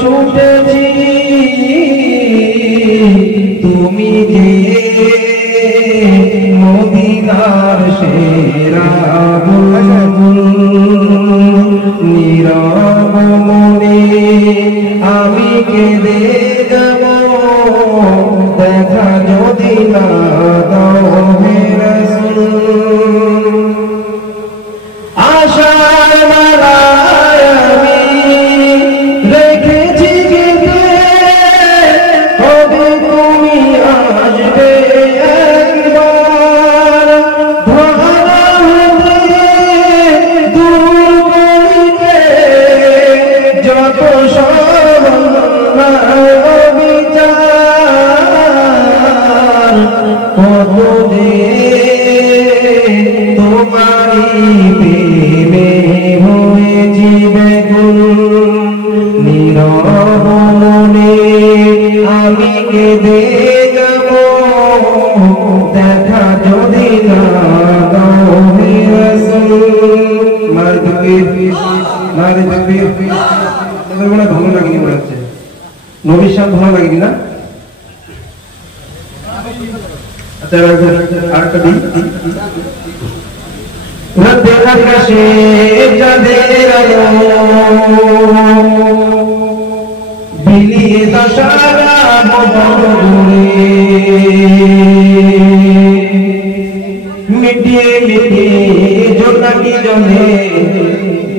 ছুটেছি তুমি যে মদিনার সেরা নীরব মনে আমি কেঁদে যাব দেখা যদি না দাও হে রাসূল আশার মালায় আমি রেখেছি গেঁথে কবে তুমি আসবে একবার ধরা হতে দূর করিতে যত সব অবিচার কত যে তোমারি প্রেমে হয়েছি বেকুল নীরব মনে আমি কেঁদে যাব দেখা যদি না দাও হে রাসূল মার তাকবীর তোমাদের মনে ভালো লাগেনি মনে হচ্ছে নবীর সাথে ভালো লাগেনি না আচ্ছা আরেকটা দিন রাতে আকাশে চাঁদের আলো বিলিয়ে দশারা ভুবন জুড়ে মিটিয়ে মিটিয়ে জোনাকি জলে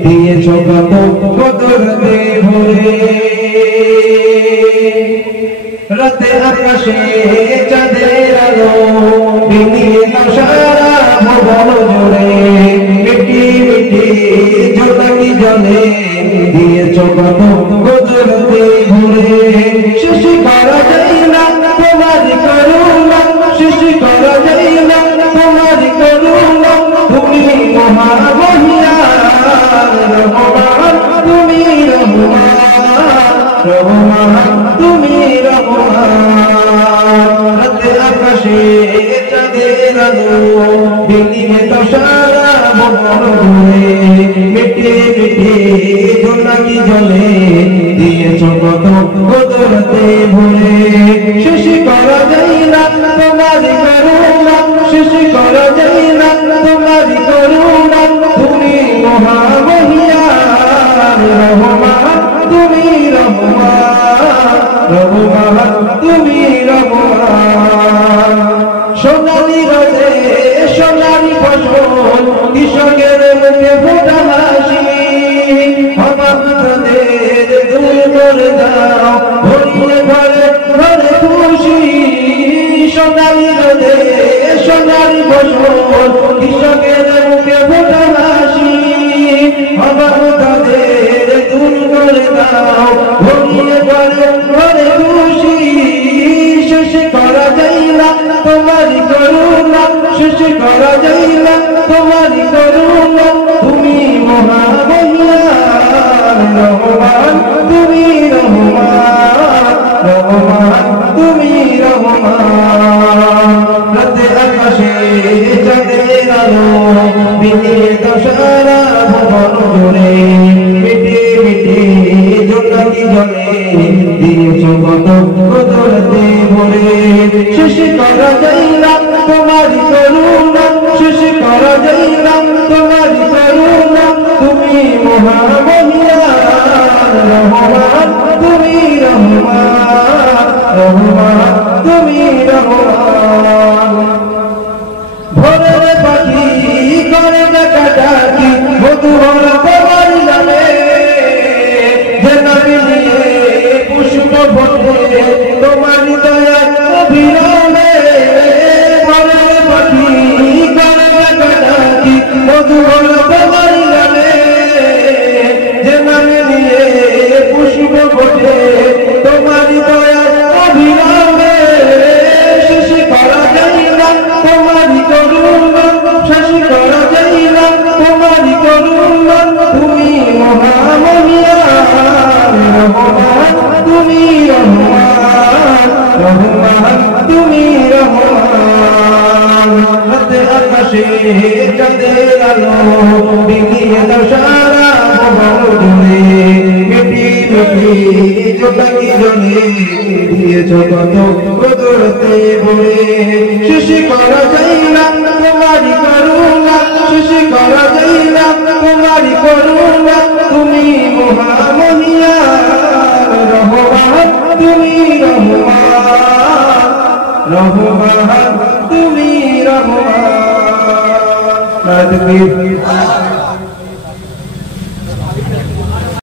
দিয়েছ কত কদরতে ভরে রাতে আকাশে চাঁদের আলো বিলিয়ে দশারা ভুবন জুড়ে মিটি মিটি জোনাকি জলে দিয়েছ কত কদরতে ভরে শেষ করা যায় না তোমার করুণা শেষ করা যায় না তোমার করুণা তুমি মহামহিয়ান রহমান তুমি রহমান তুমি রহমান রাতে আকাশে চাঁদের আলো বিলিয়ে দশারা ভুবন জুড়ে মিটি মিটি জোনাকি জলে দিয়েছ কত কদরতে ভরে শেষ করা যায় না তোমার করুণা শেষ করা যায় না তোমার করুণা তুমি মহামহিয়ান রহমান তুমি রহমান তুমি রহমান সোনালি রোদে সোনালি ফসল কৃষকের মুখে ফোটা হাসি অভাবদের দূর করে দাও ভরিয়ে ঘরে ঘরে খুশি সোনালি রোদে সোনালি ফসল কৃষকের মুখে ফোটা হাসি অভাবদের দূর করে দাও ভরিয়ে ঘরে ঘরে খুশি শেষ করা যায় না তোমারি করুণা শেষ করা যায় না তোমারি করুণা তুমি মহামহিয়ান রহমান তুমি রহমান তুমি রহমান রাতে আকাশে চাঁদের আলো বিলিয়ে দশারা ভুবন জুড়ে মিটি মিটি জোনাকি জলে দিয়েছ কত কদরতে ভরে শেষ করা যায় না তোমারি করুণা শেষ করা যায় না তোমারি করুণা তুমি মহামহিয়ান রহমান তুমি রহমান তুমি রহমান ভোরের পাখি করে ডাকাডাকি মধুর তোমার নামে যে নামে নিয়ে পুষ্প ফোটে তোমার দয়া অভিরামে ভোরের পাখি করে ডাকাডাকি মধুর তোমার নামে যে নামে নিয়ে পুষ্প ফোটে তোমার দয়া অভিরামে শেষ করা যায় না তোমারি করুণা শেষ করা যায় না তোমারি করুণা তুমি মহামহিয়ান রহমান তুমি রহমান তুমি রহমান রাতে আকাশে চাঁদের আলো বিলিয়ে দশারা ভুবন জুড়ে মিটি জোটাকি জনে দিয়েছ কত বদলতে বলে শেষ করা যায় না তোমারই করুণা শেষ করা যায় না তোমারই করুণা তুমি মহামহিয়ান রহমান তুমি রহমান রহমান তুমি রহমান।